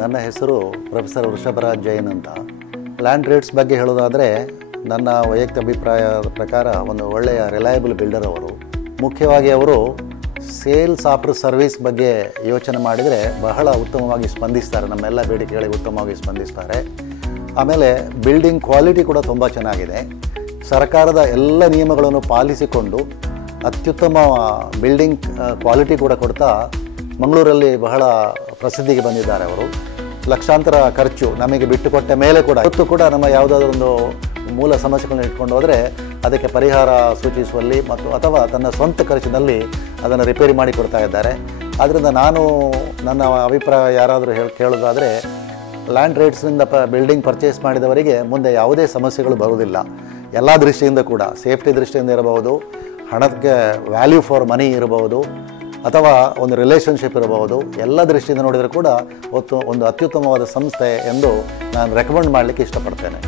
ನನ್ನ ಹೆಸರು ಪ್ರೊಫೆಸರ್ ವೃಷಭರಾಜ್ ಜೈನ್ ಅಂತ. ಲ್ಯಾಂಡ್ ರೇಟ್ಸ್ ಬಗ್ಗೆ ಹೇಳೋದಾದರೆ ನನ್ನ ವೈಯಕ್ತಿಕ ಅಭಿಪ್ರಾಯದ ಪ್ರಕಾರ ಒಂದು ಒಳ್ಳೆಯ ರಿಲಯಬಲ್ ಬಿಲ್ಡರ್ ಅವರು. ಮುಖ್ಯವಾಗಿ ಅವರು ಸೇಲ್ಸ್ ಆಫ್ಟರ್ ಸರ್ವಿಸ್ ಬಗ್ಗೆ ಯೋಚನೆ ಮಾಡಿದರೆ ಬಹಳ ಉತ್ತಮವಾಗಿ ಸ್ಪಂದಿಸ್ತಾರೆ, ನಮ್ಮೆಲ್ಲ ಬೇಡಿಕೆಗಳಿಗೆ ಉತ್ತಮವಾಗಿ ಸ್ಪಂದಿಸ್ತಾರೆ. ಆಮೇಲೆ ಬಿಲ್ಡಿಂಗ್ ಕ್ವಾಲಿಟಿ ಕೂಡ ತುಂಬ ಚೆನ್ನಾಗಿದೆ. ಸರ್ಕಾರದ ಎಲ್ಲ ನಿಯಮಗಳನ್ನು ಪಾಲಿಸಿಕೊಂಡು ಅತ್ಯುತ್ತಮ ಬಿಲ್ಡಿಂಗ್ ಕ್ವಾಲಿಟಿ ಕೂಡ ಕೊಡ್ತಾ ಮಂಗಳೂರಲ್ಲಿ ಬಹಳ ಪ್ರಸಿದ್ಧಿಗೆ ಬಂದಿದ್ದಾರೆ ಅವರು. ಲಕ್ಷಾಂತರ ಖರ್ಚು ನಮಗೆ ಬಿಟ್ಟುಕೊಟ್ಟ ಮೇಲೆ ಕೂಡ ಇವತ್ತು ಕೂಡ ನಮ್ಮ ಯಾವುದಾದ್ರೂ ಒಂದು ಮೂಲ ಸಮಸ್ಯೆಗಳನ್ನು ಇಟ್ಕೊಂಡು ಹೋದರೆ ಅದಕ್ಕೆ ಪರಿಹಾರ ಸೂಚಿಸುವಲ್ಲಿ ಮತ್ತು ಅಥವಾ ತನ್ನ ಸ್ವಂತ ಖರ್ಚಿನಲ್ಲಿ ಅದನ್ನು ರಿಪೇರಿ ಮಾಡಿ ಕೊಡ್ತಾ ಇದ್ದಾರೆ. ಆದ್ದರಿಂದ ನಾನು ನನ್ನ ಅಭಿಪ್ರಾಯ ಯಾರಾದರೂ ಕೇಳೋದಾದರೆ ಲ್ಯಾಂಡ್ ರೇಟ್ಸ್ನಿಂದ ಬಿಲ್ಡಿಂಗ್ ಪರ್ಚೇಸ್ ಮಾಡಿದವರಿಗೆ ಮುಂದೆ ಯಾವುದೇ ಸಮಸ್ಯೆಗಳು ಬರುವುದಿಲ್ಲ. ಎಲ್ಲ ದೃಷ್ಟಿಯಿಂದ ಕೂಡ, ಸೇಫ್ಟಿ ದೃಷ್ಟಿಯಿಂದ ಇರಬಹುದು, ಹಣಕ್ಕೆ ವ್ಯಾಲ್ಯೂ ಫಾರ್ ಮನಿ ಇರಬಹುದು, ಅಥವಾ ಒಂದು ರಿಲೇಷನ್ಶಿಪ್ ಇರಬಹುದು. ಎಲ್ಲ ದೃಷ್ಟಿಯಿಂದ ನೋಡಿದರೆ ಕೂಡ ಒಂದು ಅತ್ಯುತ್ತಮವಾದ ಸಂಸ್ಥೆ ಎಂದು ನಾನು ರೆಕಮೆಂಡ್ ಮಾಡಲಿಕ್ಕೆ ಇಷ್ಟಪಡ್ತೇನೆ.